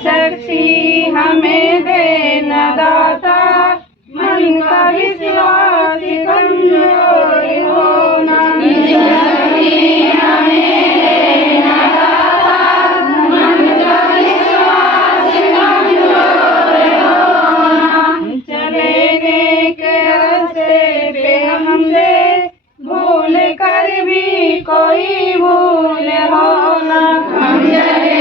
शक्ति हमें देना दाता, मन का विश्वास कमजोर होना। शक्ति हमें देना दाता, मन का विश्वास कमजोर होना। चलने के रास्ते पे हमसे भूल कर भी कोई भूल होना। हम चले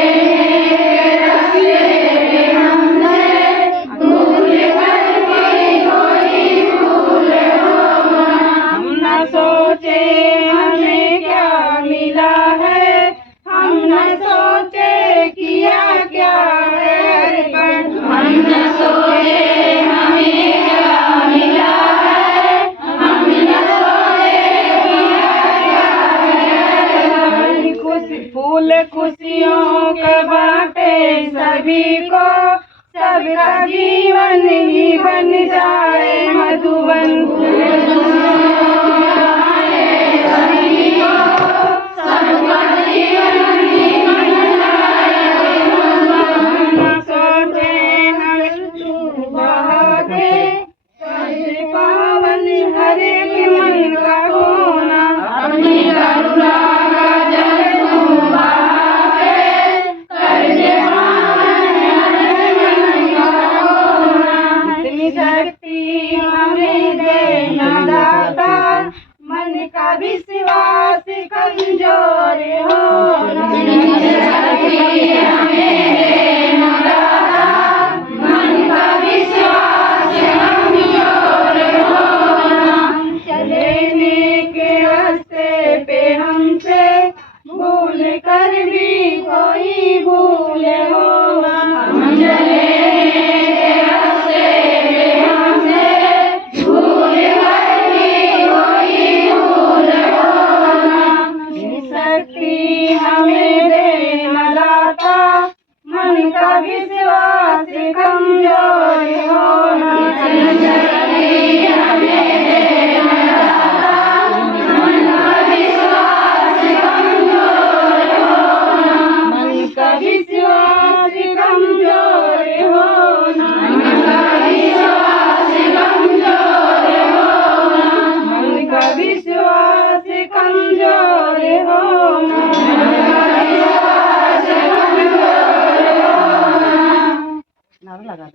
फूल खुशियों के बाटे सभी को, सबका जीवन ही बन जाए मधुबन। पावन हरे मन का होना, अपनी करुणा शक्ति हमें देना दाता, मन का विश्वास कमजोर होना। शक्ति हमें देना दाता, मन का विश्वास कमजोर होना। चलने के रास्ते पे हमसे भूल कर भी कोई भूल होना। हम चले हमें देना दाता, मन का विश्वास कमजोर होना। शक्ति हमें देना दाता, मन का विश्वास कमजोर होना। मन का विश्वास कमजोर होना। मन का विश्वास कमजोर होना। मन का विश्वास कमजोर होना। लगा